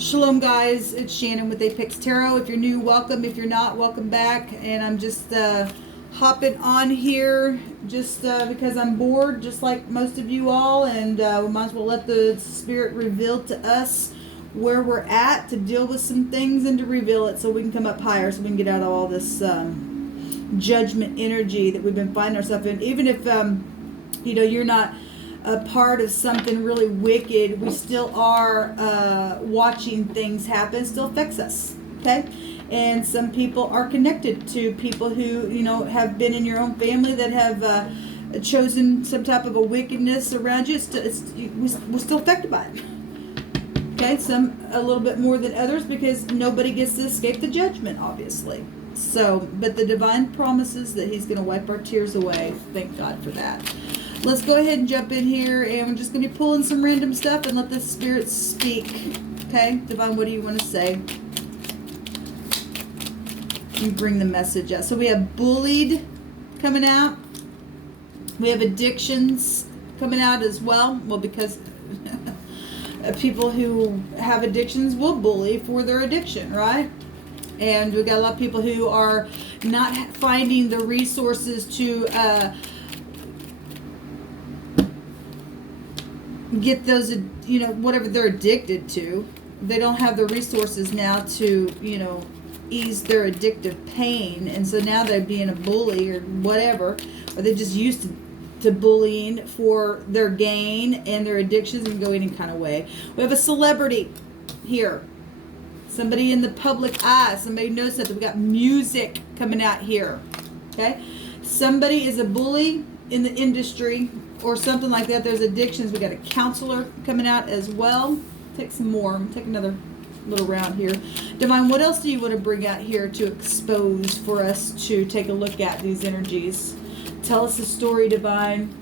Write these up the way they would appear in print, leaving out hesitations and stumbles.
Shalom, guys. It's Shannon with Apex Tarot. If you're new, welcome. If you're not, welcome back. And I'm just hopping on here just because I'm bored, just like most of you all. And we might as well let the Spirit reveal to us where we're at to deal with some things and to reveal it so we can come up higher, so we can get out of all this judgment energy that we've been finding ourselves in. Even if, you're not a part of something really wicked, we still are watching things happen. It still affects us, okay? And some people are connected to people who, have been in your own family that have chosen some type of a wickedness around you. We're still affected by it, okay? Some a little bit more than others, because nobody gets to escape the judgment, obviously. So, but the divine promises that he's going to wipe our tears away. Thank God for that. Let's go ahead and jump in here, and we're just going to be pulling some random stuff and let the Spirit speak. Okay, Divine, what do you want to say? You bring the message out. So we have bullied coming out. We have addictions coming out as well. Well, because people who have addictions will bully for their addiction, right? And we got a lot of people who are not finding the resources to get those, whatever they're addicted to. They don't have the resources now to, ease their addictive pain. And so now they're being a bully or whatever, or they're just used to bullying for their gain, and their addictions can go any kind of way. We have a celebrity here. Somebody in the public eye. Somebody knows something. We got music coming out here. Okay? Somebody is a bully in the industry or something like that. There's addictions. We got a counselor coming out as well. Take some more. Take another little round here. Divine, what else do you want to bring out here to expose for us to take a look at these energies? Tell us a story, Divine.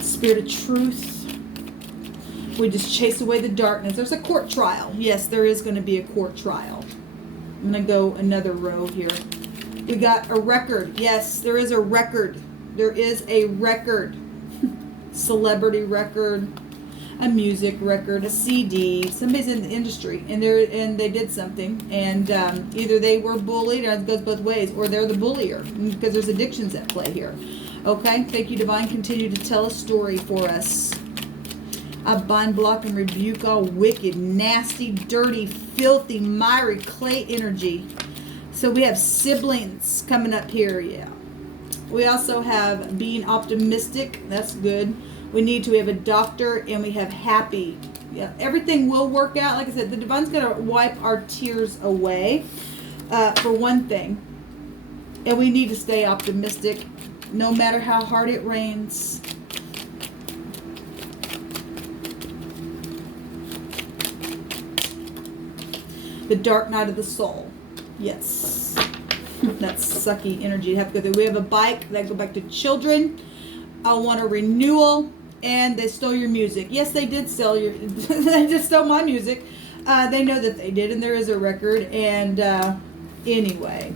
Spirit of truth. We just chase away the darkness. There's a court trial. Yes, there is going to be a court trial. I'm going to go another row here. We got a record. Yes, there is a record. There is a record. Celebrity record, a music record, a CD. Somebody's in the industry, and they did something, and either they were bullied, or it goes both ways, or they're the bullier, because there's addictions at play here. Okay, thank you, Divine. Continue to tell a story for us. I bind, block, and rebuke all wicked, nasty, dirty, filthy, miry clay energy. So we have siblings coming up here, yeah. We also have being optimistic. That's good. We have a doctor, and we have happy. Yeah, everything will work out. Like I said, the Divine's going to wipe our tears away, for one thing. And we need to stay optimistic, no matter how hard it rains. The dark night of the soul. Yes. That's sucky energy to have to go through. We have a bike that go back to children. I want a renewal. And they stole your music. Yes, they did steal your... they just stole my music. They know that they did, and there is a record. And anyway.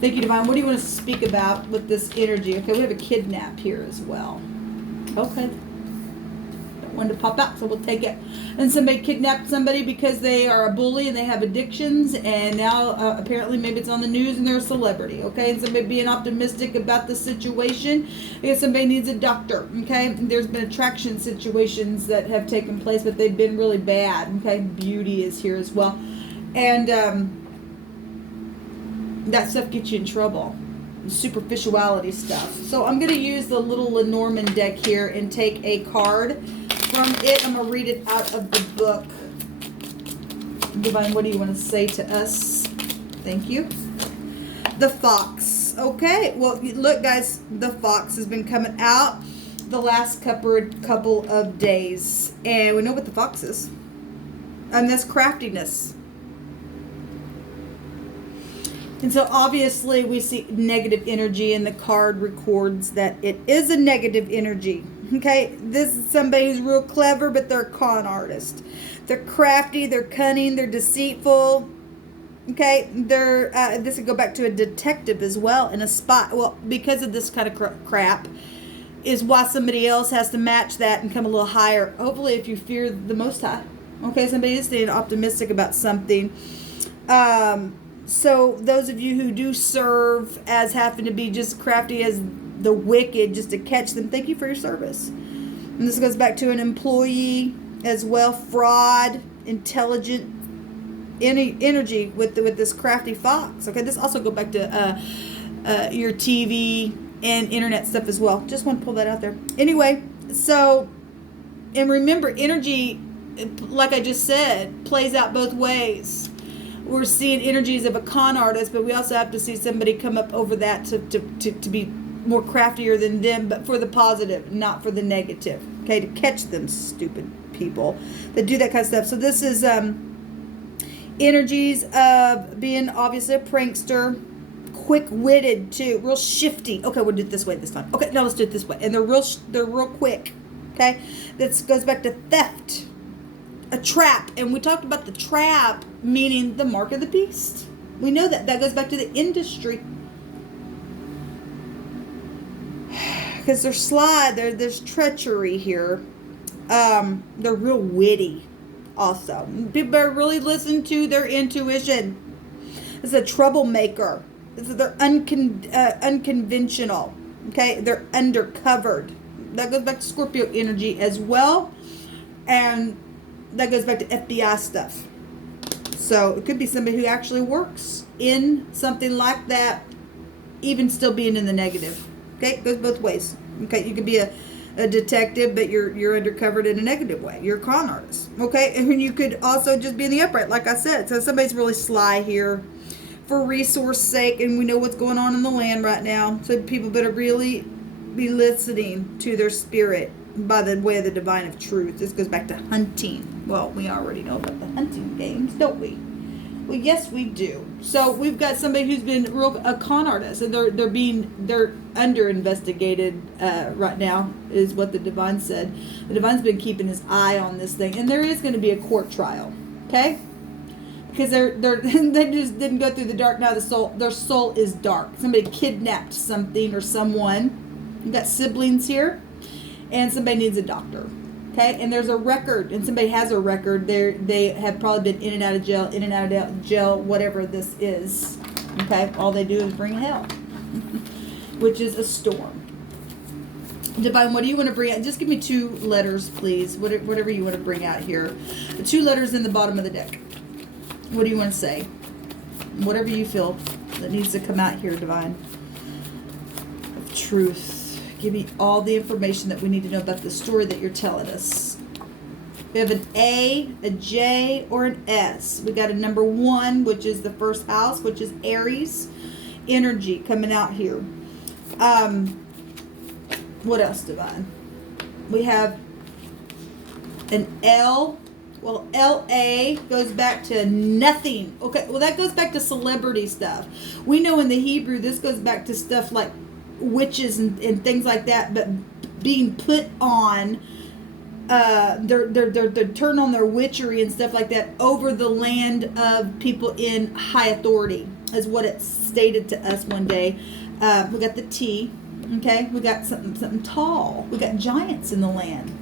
Thank you, Divine. What do you want to speak about with this energy? Okay, we have a kidnap here as well. Okay. One to pop out, so we'll take it. And somebody kidnapped somebody because they are a bully and they have addictions, and now apparently maybe it's on the news and they're a celebrity. Okay, and somebody being optimistic about the situation because somebody needs a doctor. Okay, there's been attraction situations that have taken place, but they've been really bad. Okay, beauty is here as well, and that stuff gets you in trouble. Superficiality stuff. So I'm going to use the little Lenormand deck here and take a card from it. I'm going to read it out of the book. Divine, what do you want to say to us? Thank you. The fox. Okay, well, look, guys, the fox has been coming out the last couple of days, and we know what the fox is, and that's craftiness. And so obviously we see negative energy, and the card records that it is a negative energy. Okay, this is somebody who's real clever, but they're a con artist. They're crafty, they're cunning, they're deceitful. Okay, this would go back to a detective as well, in a spot. Well, because of this kind of crap, is why somebody else has to match that and come a little higher. Hopefully, if you fear the Most High. Okay, somebody is staying optimistic about something. So those of you who do serve as having to be just crafty as the wicked, just to catch them, thank you for your service. And this goes back to an employee as well. Fraud, intelligent energy with this crafty fox. Okay, this also go back to your TV and internet stuff as well. Just want to pull that out there. Anyway, so, and remember, energy, like I just said, plays out both ways. We're seeing energies of a con artist, but we also have to see somebody come up over that to be more craftier than them, but for the positive, not for the negative. Okay, to catch them stupid people that do that kind of stuff. So this is energies of being obviously a prankster, quick-witted too, real shifty. Okay, we'll do it this way this time. Okay, now let's do it this way. And they're real quick. Okay, this goes back to theft, a trap, and we talked about the trap meaning the mark of the beast. We know that goes back to the industry, because they're sly. There's treachery here. They're real witty. Also, people better really listen to their intuition. It's a troublemaker. They're unconventional. Okay, they're undercovered. That goes back to Scorpio energy as well, and that goes back to FBI stuff. So it could be somebody who actually works in something like that, even still being in the negative. Okay, it goes both ways. Okay, you could be a detective, but you're undercovered in a negative way. You're a con artist. Okay, and you could also just be in the upright, like I said. So somebody's really sly here for resource sake, and we know what's going on in the land right now. So people better really be listening to their spirit by the way of the divine of truth. This goes back to hunting. Well, we already know about the hunting games, don't we? Well, yes, we do. So we've got somebody who's been a con artist, and they're under investigated right now, is what the divine said. The divine's been keeping his eye on this thing, and there is going to be a court trial. Okay, because they just didn't go through the dark night of the soul. Their soul is dark. Somebody kidnapped something or someone. We've got siblings here, and somebody needs a doctor. Okay, and there's a record, and somebody has a record. They have probably been in and out of jail, whatever this is. Okay, all they do is bring hell, which is a storm. Divine, what do you want to bring out? Just give me 2 letters, please. Whatever you want to bring out here. The 2 letters in the bottom of the deck. What do you want to say? Whatever you feel that needs to come out here, Divine. Of truth. Give me all the information that we need to know about the story that you're telling us. We have an A, a J, or an S. We got a number 1, which is the first house, which is Aries energy coming out here. What else, Divine? We have an L. Well, LA goes back to nothing. Okay, well, that goes back to celebrity stuff. We know in the Hebrew, this goes back to stuff like witches and things like that, but being put on they're turn on their witchery and stuff like that over the land of people in high authority, is what it stated to us one day. We got the T. Okay, we got something tall. We got giants in the land.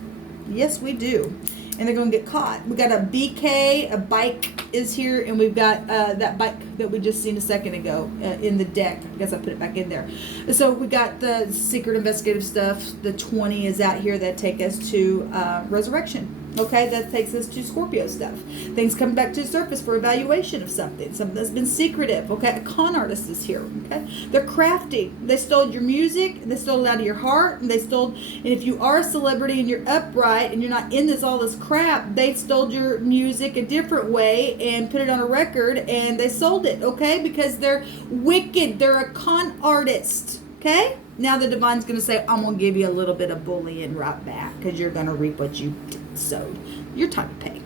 Yes, we do. And they're going to get caught. We got a BK, a bike is here, and we've got that bike that we just seen a second ago in the deck. I guess I put it back in there. So we got the secret investigative stuff. The 20 is out here that take us to resurrection. Okay, that takes us to Scorpio stuff. Things come back to the surface for evaluation of something that's been secretive. Okay, a con artist is here. Okay, they're crafty. They stole your music. They stole it out of your heart. And if you are a celebrity and you're upright and you're not in all this crap, they stole your music a different way and put it on a record and they sold it. Okay, because they're wicked. They're a con artist. Okay, now the divine's going to say, I'm going to give you a little bit of bullying right back because you're going to reap what you sowed. Your time to pay.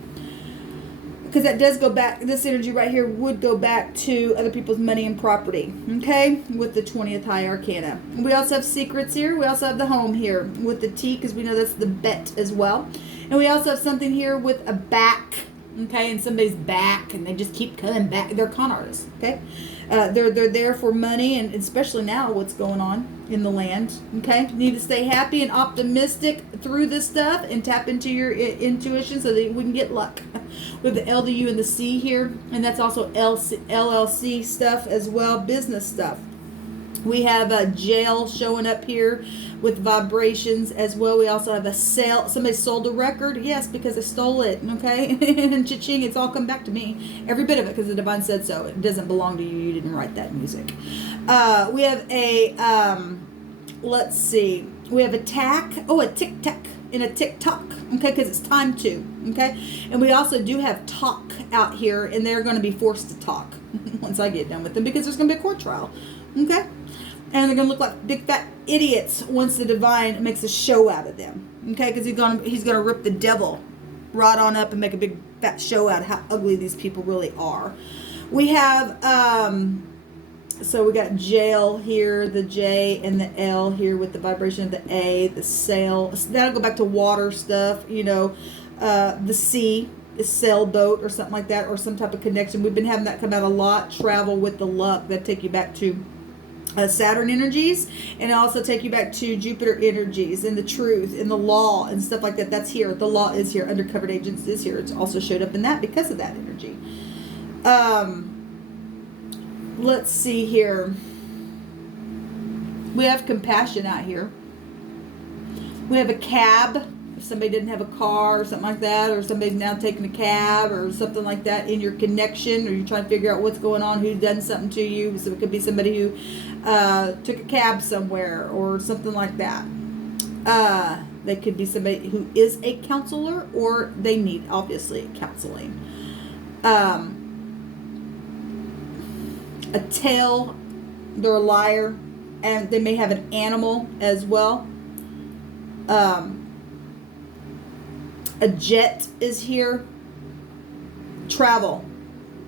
Because that does go back, this energy right here would go back to other people's money and property. Okay, with the 20th high arcana. We also have secrets here. We also have the home here with the T, because we know that's the bet as well. And we also have something here with a back okay, and somebody's back, and they just keep coming back. They're con artists, okay? They're there for money, and especially now what's going on in the land, okay? You need to stay happy and optimistic through this stuff and tap into your intuition so that we can get luck. With the L, the U, and the C here, and that's also LLC stuff as well, business stuff. We have a jail showing up here with vibrations as well. We also have a sale. Somebody sold a record. Yes, because I stole it. Okay. And cha-ching, it's all come back to me. Every bit of it, because the divine said so. It doesn't belong to you. You didn't write that music. We have a, let's see. We have a tack. Oh, a tic-tac and a tick-tock. Okay, because it's time to. Okay. And we also do have talk out here, and they're going to be forced to talk once I get done with them, because there's going to be a court trial. Okay. And they're going to look like big fat idiots once the divine makes a show out of them. Okay, because he's going to rip the devil right on up and make a big fat show out of how ugly these people really are. We have, so we got jail here, the J and the L here with the vibration of the A, the sail. That'll go back to water stuff, you know. The C is sailboat or something like that, or some type of connection. We've been having that come out a lot. Travel with the luck. That take you back to Saturn energies, and also take you back to Jupiter energies and the truth and the law and stuff like that. That's here. The law is here. Undercover agents is here. It's also showed up in that because of that energy. Let's see here. We have compassion out here. We have a cab. If somebody didn't have a car or something like that, or somebody's now taking a cab or something like that in your connection, or you're trying to figure out what's going on, who's done something to you. So it could be somebody who took a cab somewhere or something like that. They could be somebody who is a counselor, or they need, obviously, counseling. A tail, they're a liar, and they may have an animal as well. A jet is here. Travel.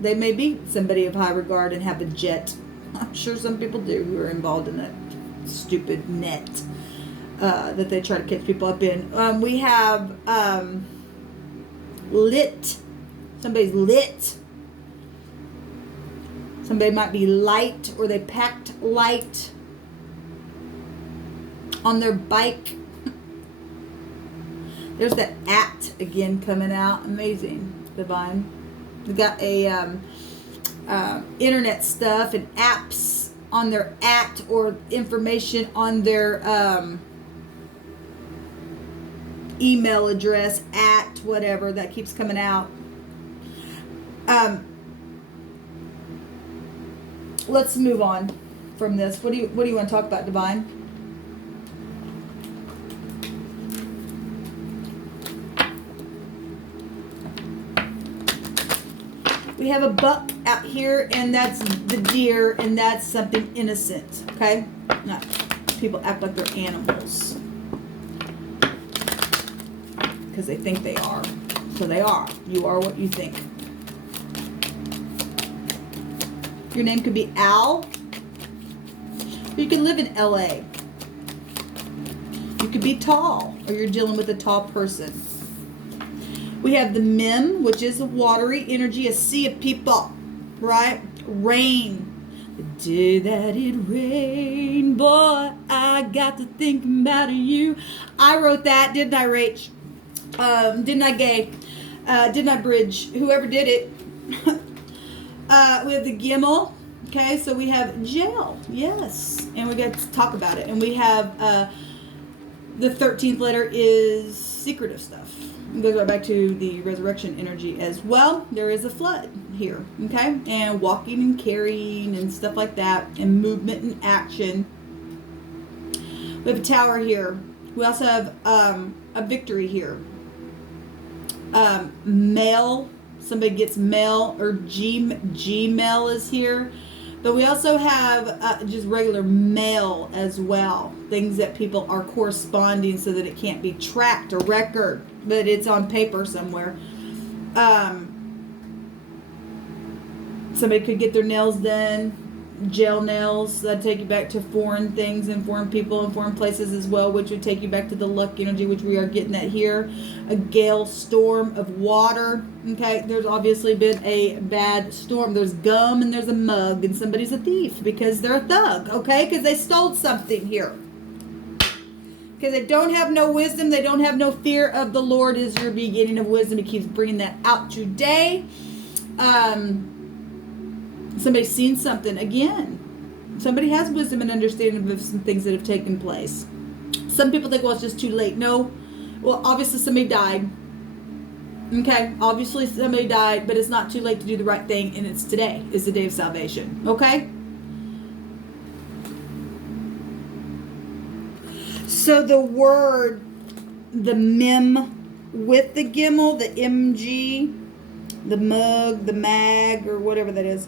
They may be somebody of high regard and have a jet. I'm sure some people do who are involved in that stupid net that they try to catch people up in. We have lit. Somebody's lit. Somebody might be light, or they packed light on their bike. There's that at again coming out. Amazing, divine. We got a internet stuff and apps on their at, or information on their email address at whatever that keeps coming out. Let's move on from this. What do you want to talk about, divine? We have a buck out here, and that's the deer, and that's something innocent, okay? Not people act like they're animals because they think they are. So they are. You are what you think. Your name could be Al. You can live in LA. You could be tall, or you're dealing with a tall person. We have the Mem, which is a watery energy, a sea of people, right? Rain. The day that it rained, boy, I got to thinking about you. I wrote that, didn't I, Rach? Didn't I, Gay? Didn't I, Bridge? Whoever did it. We have the Gimel. Okay, so we have jail. Yes. And we got to talk about it. And we have the 13th letter is secretive stuff. It goes right back to the resurrection energy as well. There is a flood here, okay? And walking and carrying and stuff like that, and movement and action. We have a tower here. We also have a victory here. Mail. Somebody gets mail, or Gmail is here. But we also have just regular mail as well. Things that people are corresponding so that it can't be tracked or record, but it's on paper somewhere. Somebody could get their nails done. gel nails. That'd take you back to foreign things and foreign people and foreign places as well, which would take you back to the luck energy, which we are getting at here. A gale storm of water. Okay, there's obviously been a bad storm. There's gum and there's a mug, and somebody's a thief because they're a thug, okay? Because they stole something here. Because they don't have no wisdom, they don't have no fear of the Lord is your beginning of wisdom. He keeps bringing that out today. Somebody's seen something again. Somebody has wisdom and understanding of some things that have taken place. Some people think, well, it's just too late. No. Well, obviously somebody died. Okay, obviously somebody died, but it's not too late to do the right thing, and it's today is the day of salvation. Okay? So the word, the mem with the gimel, the mg, the mug, the mag, or whatever that is,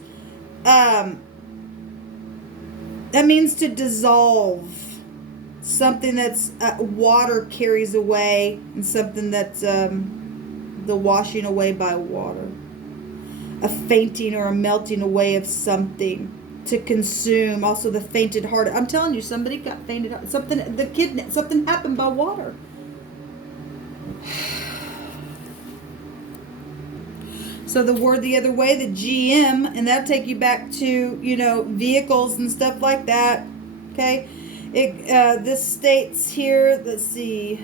that means to dissolve. Something that's water carries away, and something that's the washing away by water. A fainting or a melting away of something. To consume. Also the fainted heart. I'm telling you, somebody got fainted heart. Something happened by water. So the word the other way, the GM, and that'll take you back to, vehicles and stuff like that. Okay. This states here, let's see,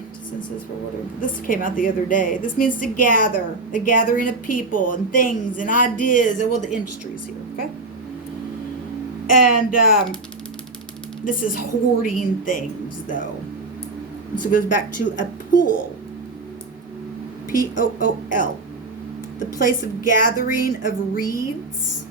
for water. This came out the other day. This means to gather, the gathering of people and things and ideas, and the industries here, okay? And this is hoarding things, though. So it goes back to a pool, Pool, the place of gathering of reeds.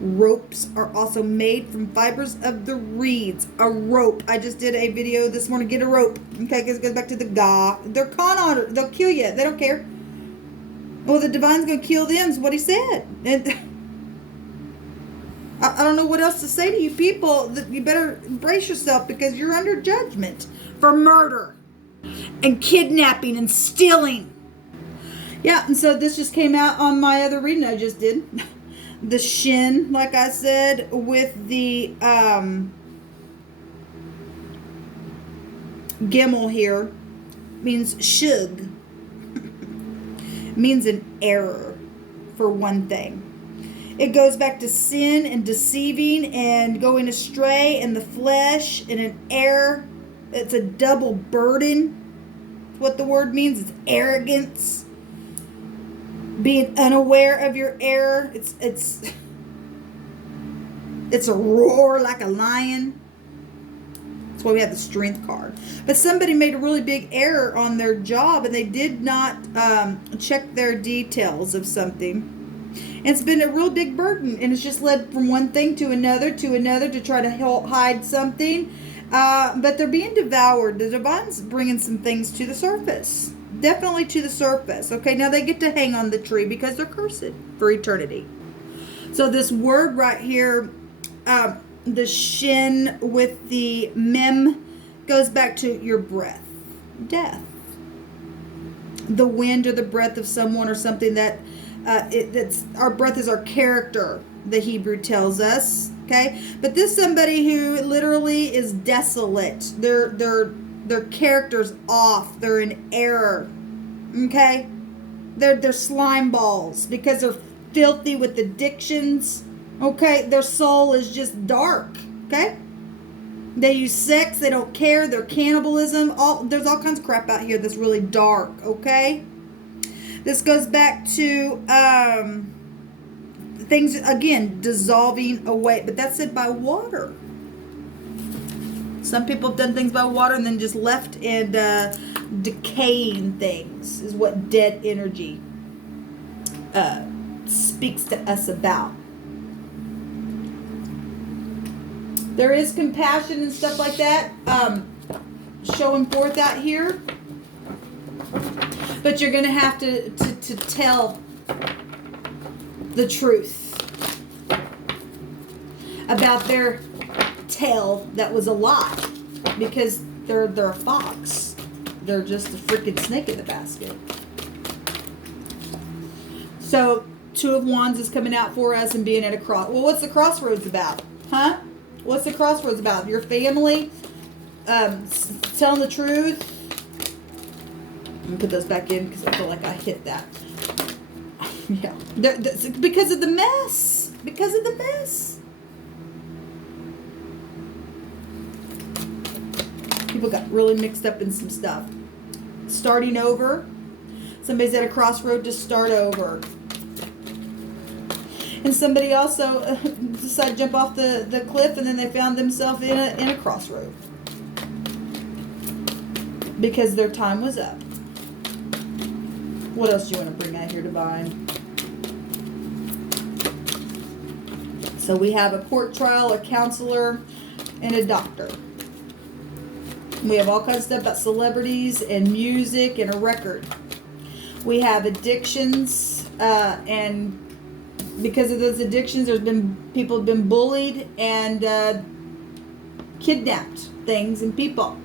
Ropes are also made from fibers of the reeds. A rope. I just did a video this morning. Get a rope. Okay, because it goes back to the Ga. They're con artists. They'll kill you. They don't care. Well, the divine's going to kill them is what he said. And I don't know what else to say to you people. That you better brace yourself because you're under judgment for murder and kidnapping and stealing. Yeah, and so this just came out on my other reading I just did. The shin, like I said, with the gimel here, means shug. Means an error, for one thing. It goes back to sin and deceiving and going astray in the flesh and an error. It's a double burden. That's what the word means. It's arrogance. Being unaware of your error. It's a roar like a lion. That's why we have the strength card. But somebody made a really big error on their job and they did not check their details of something. And it's been a real big burden, and it's just led from one thing to another to try to hide something. But they're being devoured. The divine's bringing some things to the surface. Definitely to the surface. Okay, now they get to hang on the tree because they're cursed for eternity. So this word right here, the shin with the mem, goes back to your breath. Death. The wind or the breath of someone or something that that's our breath is our character, the Hebrew tells us. Okay, but this somebody who literally is desolate. Their character's off. They're in error. Okay, they're slime balls because they're filthy with addictions. Okay, their soul is just dark. Okay, they use sex. They don't care. They're cannibalism. There's all kinds of crap out here that's really dark. Okay. This goes back to things, again, dissolving away. But that's said by water. Some people have done things by water and then just left and decaying things is what dead energy speaks to us about. There is compassion and stuff like that showing forth out here. But you're going to have to tell the truth about their tale that was a lie. Because they're a fox. They're just a freaking snake in the basket. So, Two of Wands is coming out for us and being at a cross. Well, what's the crossroads about? Huh? What's the crossroads about? Your family? Telling the truth? Let me put those back in because I feel like I hit that. Yeah. Because of the mess. Because of the mess. People got really mixed up in some stuff. Starting over. Somebody's at a crossroad to start over. And somebody also decided to jump off the cliff, and then they found themselves in a crossroad. Because their time was up. What else do you want to bring out here, Divine? So we have a court trial, a counselor, and a doctor. We have all kinds of stuff about celebrities and music and a record. We have addictions, and because of those addictions, people have been bullied and kidnapped things and people.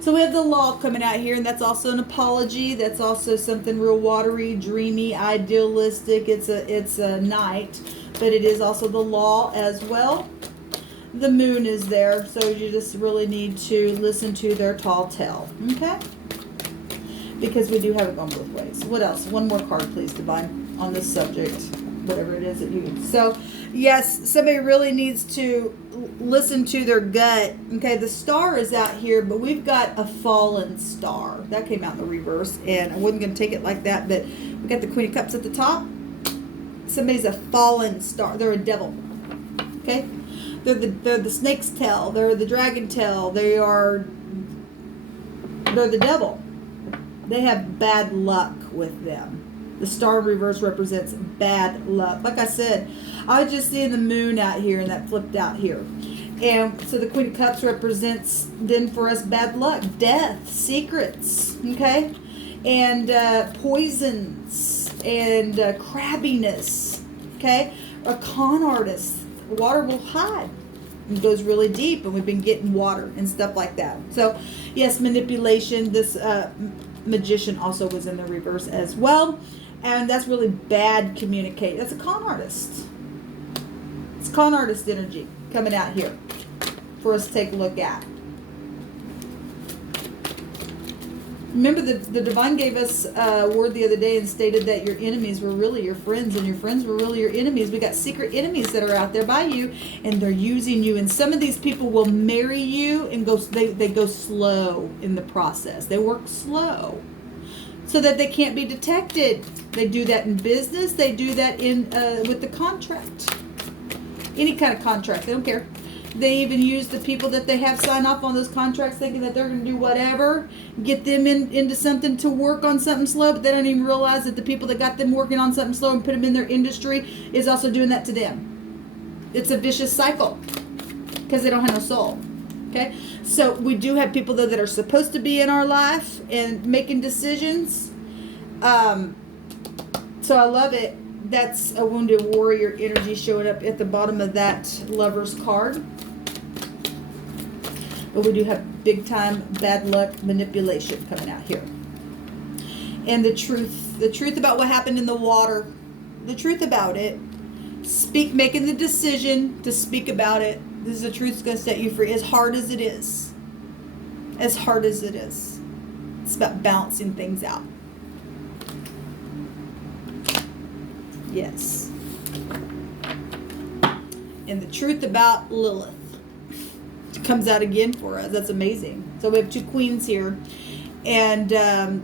So we have the law coming out here, and that's also an apology. That's also something real watery, dreamy, idealistic. It's a knight, but it is also the law as well. The moon is there, so you just really need to listen to their tall tale, okay? Because we do have it going both ways. What else? One more card, please, Divine, on this subject, whatever it is that you. So, yes, somebody really needs to listen to their gut. Okay, the star is out here, but we've got a fallen star. That came out in the reverse, and I wasn't going to take it like that, but we got the Queen of Cups at the top. Somebody's a fallen star. They're a devil. Okay? They're the snake's tail. They're the dragon tail. They're the devil. They have bad luck with them. The star in reverse represents bad luck. Like I said, I was just seeing the moon out here, and that flipped out here. And so the Queen of Cups represents then for us bad luck, death, secrets, okay? And poisons and crabbiness, okay? A con artist. Water will hide. It goes really deep, and we've been getting water and stuff like that. So, yes, manipulation. This magician also was in the reverse as well. And that's really bad communicate. That's a con artist. It's con artist energy coming out here for us to take a look at. Remember, the Divine gave us a word the other day and stated that your enemies were really your friends, and your friends were really your enemies. We got secret enemies that are out there by you, and they're using you. And some of these people will marry you and they go slow in the process. They work slow so that they can't be detected. They do that in business. They do that in with the contract. Any kind of contract. They don't care. They even use the people that they have sign off on those contracts thinking that they're going to do whatever, get them into something to work on something slow, but they don't even realize that the people that got them working on something slow and put them in their industry is also doing that to them. It's a vicious cycle because they don't have no soul. Okay? So we do have people, though, that are supposed to be in our life and making decisions. So I love it. That's a wounded warrior energy showing up at the bottom of that Lover's card. But we do have big time bad luck manipulation coming out here. And the truth about what happened in the water, the truth about it. Making the decision to speak about it. This is the truth that's going to set you free, as hard as it is. As hard as it is. It's about balancing things out. Yes. And the truth about Lilith comes out again for us. That's amazing. So we have two queens here. And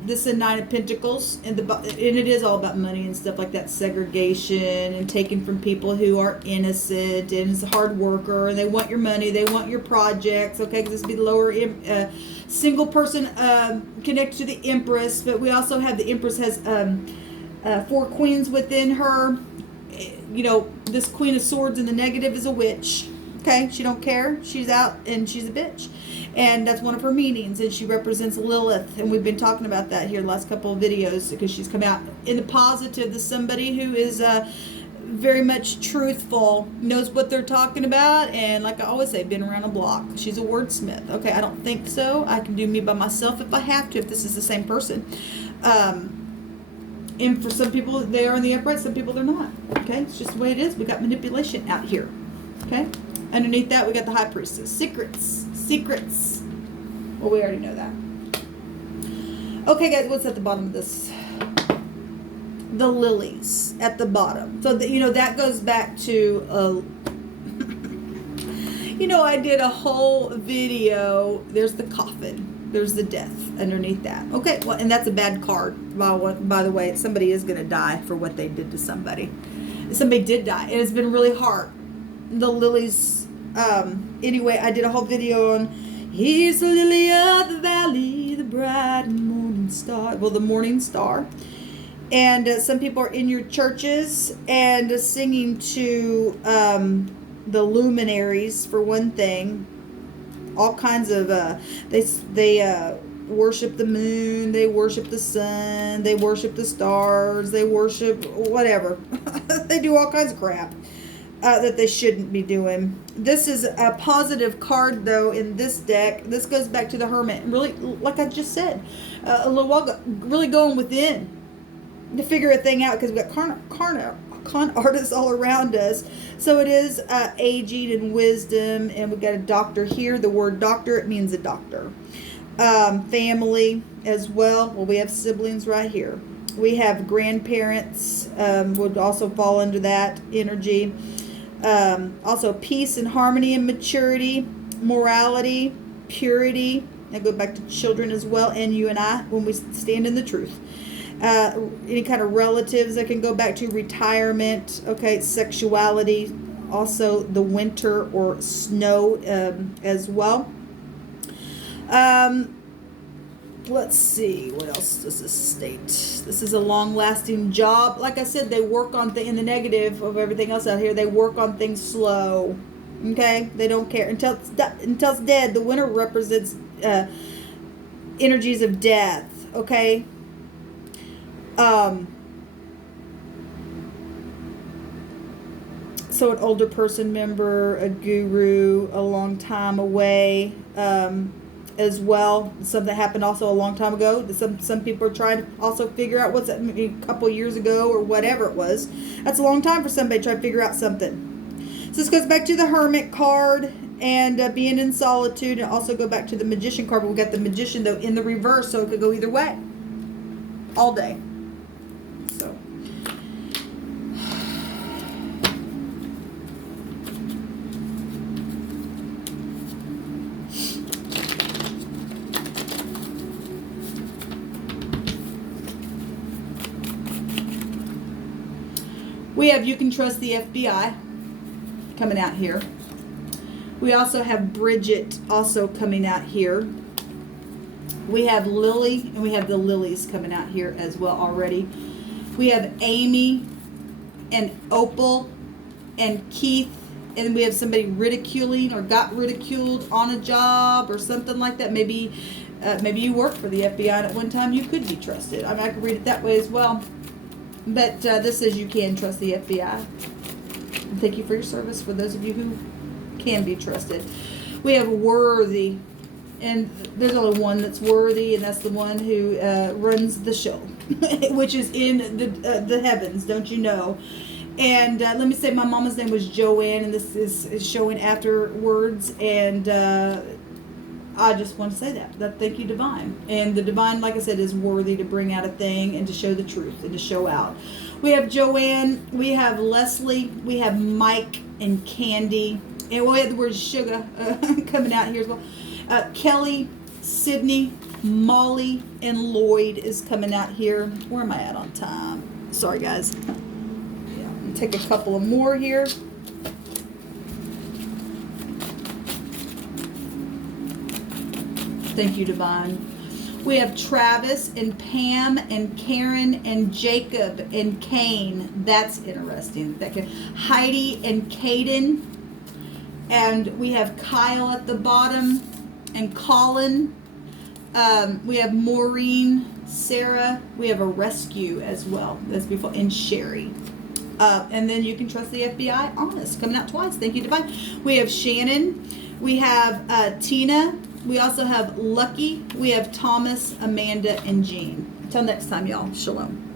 this is a Nine of Pentacles. And it is all about money and stuff like that. Segregation and taking from people who are innocent and is a hard worker. And they want your money. They want your projects. Okay, because this would be the lower single person connected to the Empress. But we also have the Empress has 4 queens within her. You know, this Queen of Swords in the negative is a witch. Okay, she don't care. She's out and she's a bitch. And that's one of her meanings. And she represents Lilith. And we've been talking about that here the last couple of videos because she's come out in the positive. There's somebody who is very much truthful, knows what they're talking about. And like I always say, been around a block. She's a wordsmith. Okay, I don't think so. I can do me by myself if I have to, if this is the same person. And for some people, they are in the upright. Some people, they're not. Okay, it's just the way it is. We got manipulation out here. Okay. Underneath that, we got the High Priestess. Secrets. Secrets. Well, we already know that. Okay, guys, what's at the bottom of this? The lilies at the bottom. So, that goes back to... I did a whole video. There's the coffin. There's the death underneath that. Okay, well, and that's a bad card. By the way, somebody is going to die for what they did to somebody. Somebody did die. And it's been really hard. The lilies, anyway, I did a whole video on, he's the lily of the valley, the bright morning star. Well, the morning star. And some people are in your churches and singing to the luminaries, for one thing. All kinds of, they worship the moon, they worship the sun, they worship the stars, they worship whatever. They do all kinds of crap. That they shouldn't be doing. This is a positive card, though, in this deck. This goes back to the Hermit. Really, like I just said a little while ago, really going within to figure a thing out, because we've got con artists all around us. So it is aging and wisdom, and we've got a doctor here. The word doctor, it means a doctor. Family as well. Well, we have siblings right here. We have grandparents, would also fall under that energy. Also peace and harmony and maturity, morality, purity. I go back to children as well, and you and I, when we stand in the truth. Any kind of relatives I can go back to, retirement, okay, sexuality, also the winter or snow as well. Let's see, what else does this state? This is a long-lasting job. Like I said, they work on in the negative of everything else out here. They work on things slow. Okay, they don't care until it's dead. The winter represents energies of death. Okay. So an older person member, a guru, a long time away. As well, something happened also a long time ago. Some people are trying to also figure out what's that, maybe a couple years ago or whatever it was. That's a long time for somebody to try to figure out something. So this goes back to the Hermit card and being in solitude, and also go back to the Magician card. But we got the Magician though in the reverse, so it could go either way all day. So we have You Can Trust the FBI coming out here. We also have Bridget also coming out here. We have Lily, and we have the Lilies coming out here as well already. We have Amy and Opal and Keith, and we have somebody ridiculing or got ridiculed on a job or something like that. Maybe you worked for the FBI and at one time you could be trusted. I mean, I could read it that way as well. But this says you can trust the FBI. And thank you for your service for those of you who can be trusted. We have Worthy. And there's only one that's worthy, and that's the one who runs the show, which is in the heavens, don't you know? And let me say, my mama's name was Joanne, and this is showing afterwards. And I just want to say that thank you, Divine. And the Divine, like I said, is worthy to bring out a thing and to show the truth and to show out. We have Joanne, we have Leslie, we have Mike and Candy, and we have the word sugar coming out here as well. Kelly, Sydney, Molly, and Lloyd is coming out here. Where am I at on time? Sorry, guys. Yeah, take a couple of more here. Thank you, Divine. We have Travis and Pam and Karen and Jacob and Kane. That's interesting. Heidi and Caden. And we have Kyle at the bottom. And Colin, we have Maureen, Sarah, we have a rescue as well. That's before, and Sherry. And then You Can Trust the FBI, Honest, coming out twice. Thank you, Divine. We have Shannon, we have Tina, we also have Lucky, we have Thomas, Amanda, and Jean. Until next time, y'all. Shalom.